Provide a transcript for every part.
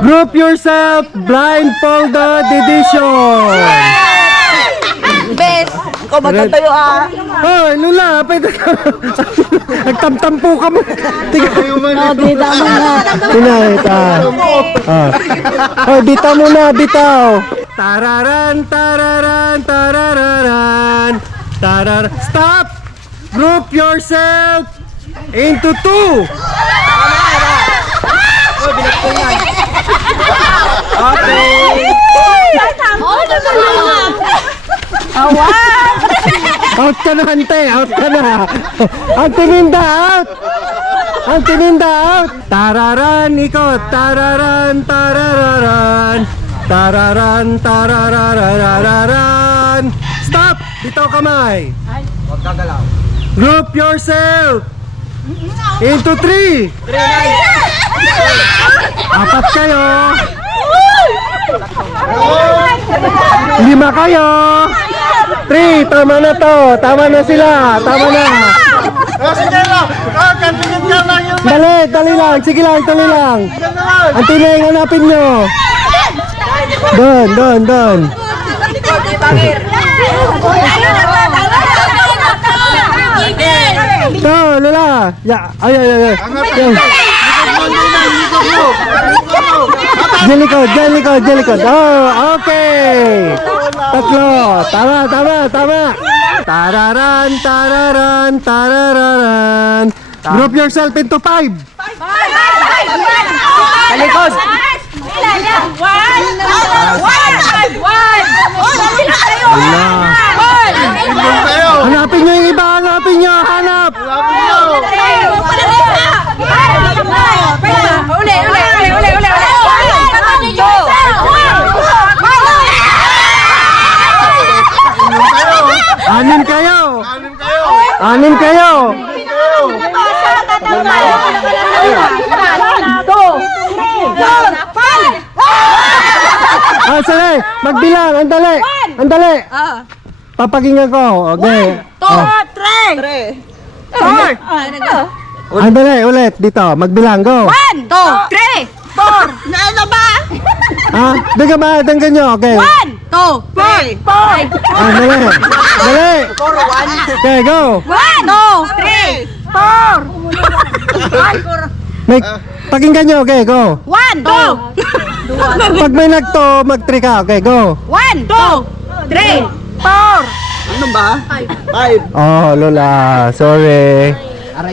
Group yourself blindfolded edition. Bes, ikaw matatayo ah. Oh, Lula, pwede ka. Nagtamtampo ka mo. Tingnan. Oh, dita mo na. Tonight, Oh, bitaw mo na, bitaw. Tararan, tararan, tarararan. Tararan. Stop! Group yourself into two. Okay. Out ka na, hante. Out ka na. Ang tininda, out. Ang tininda, out. Tararan, ikot. Tararan, tarararan. Tararan, tararararararan. Stop! Bitaw kamay. Huwag gagalaw. Group yourself into three. Apat kayo. 5 kayo. 3, tama na to. Tama na sila. Tama na. Sige lang! Kantingin ka lang yun! Dali, dali lang. Sige lang, tuloy lang. Ang tineng, hanapin nyo. Doon, doon, doon. Ito, Lula. Ya, ay, ay, ay. Yan. Diyan likod, diyan likod, diyan likod. Oh, okay. Tatlo. Tama, tama, tama. Tararan, tararan, tarararan. Group yourself into 5. Talikod. Hanapin nyo yung iba, hanapin nyo, hanap. Anin kayo. Anin kayo. Sali, magbilang, andali. Andali. Papakinggan ko. Okay. 2, 3. Andali, ulit dito. Magbilang, go. 1, 2, 3, 4. Ano ba? Ha? Diga ba? Danggan nyo. Okay. 1, 2, 3, 4. Andali. Dali. Okay, go. 1, 2, 3, 4. May, pakinggan nyo. Okay, go. 1, 2. Pag may nagto, mag-3 ka. Okay, go. 1, 2, 3, 4. Ano ba? 5. Oh, Lola. Sorry.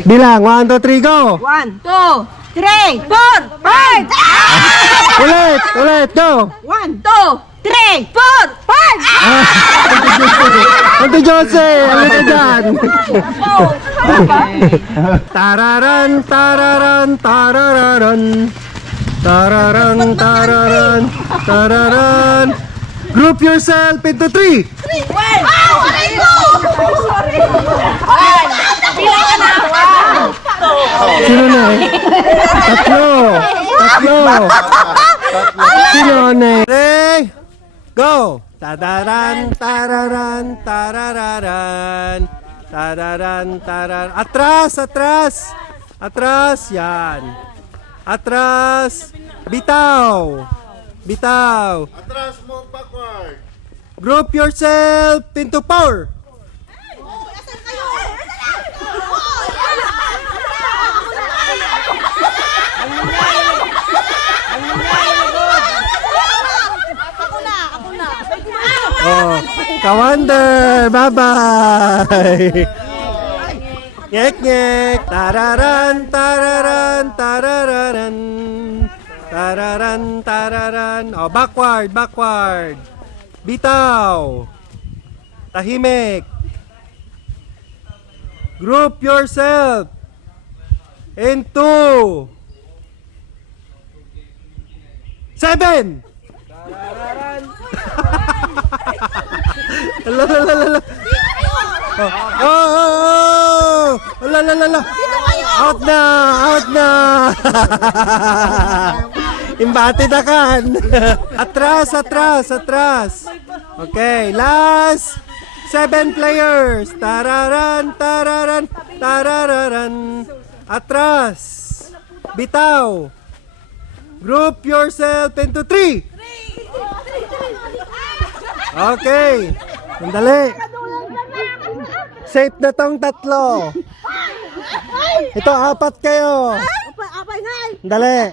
Bilang. 1, 2, 3, go. 1, 2, 3, 4, 5. Ulit. Ulit. Go. 1, 2, 3, 4, 5. Ante Jose. Ano ka dyan? Tararan, tararan, tarararan. Tararan, tararan, tararan. Group yourself into 3. Sino na eh? Tatlo. Tatlo. Sino na eh? Ready? Go! Tararan, tararan, tarararan. Tararan, tararan. Atras, atras. Atras, yan. Atras. Bitaw. Bitaw. Atras mo, backward. Group yourself into 4. Oh, Kawander, bye-bye. Ngek-ngek. Tararan, tararan, tarararan. Tararan, tararan. Oh, backward, backward. Bitaw. Tahimik. Group yourself into 7. La la la la. Oh. La la la la. Out na, out na. Imbate na kan. Atras, atras, atras. Okay, last 7 players. Tararan, tararan, tararan. Atras. Bitaw. Group yourself into 3. Okay. Sandali. Safe na tong 3. Ito, 4 kayo. Sandali.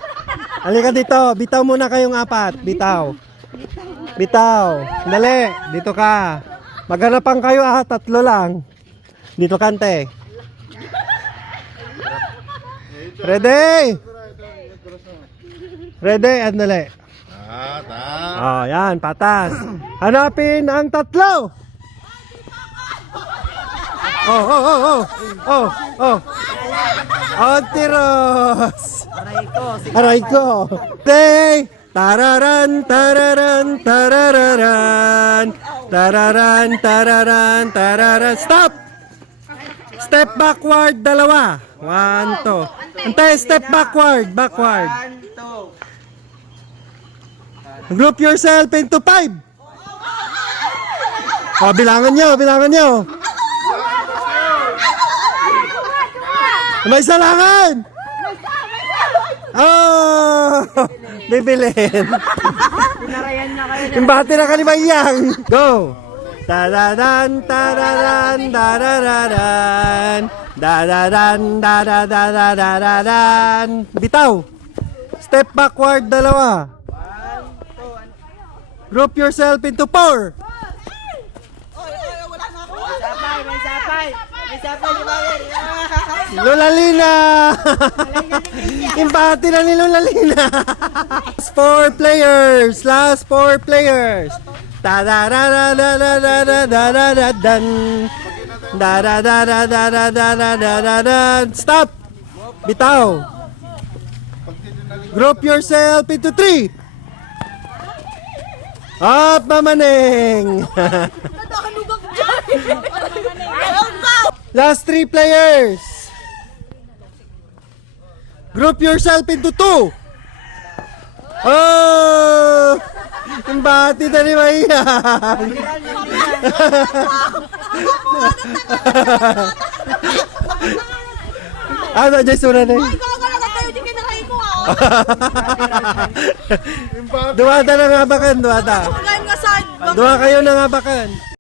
Halika dito. Bitaw muna kayong 4. Bitaw. Bitaw. Sandali. Dito ka. Maghanapan kayo 3 lang. Dito kante. Ready? Ready? Andali. Oh, yan, patas. Hanapin ang 3. Oh. Ontiros. Aray ko. Day. Tararan, tararan, tarararan. Tararan, tararan, tararan. Stop! Step backward, 2. 1, 2. Antay, step backward, backward. Group yourself into 5. Oh, bilangan nyo. May salangan! Oh! Bibilin. Imbati na kalimayang. Go! Tararan, tararan, darararan. Dararan, darararan. Bitaw. Step backward, 2. Group yourself into 4. Lolalina! Impati na ni Lolalina. Last 4 players. Tadadadadadadadadadadan. Dadadadadadadadadadan. Stop! Bitaw. Group yourself into 3. Up, Mamaneng! Last 3 players. Group yourself into 2. Oh! Imbati na ni Mayan. Ano, Jason na eh. Duwata na nga bakan, duwata. Duwa kayo na nga bakan.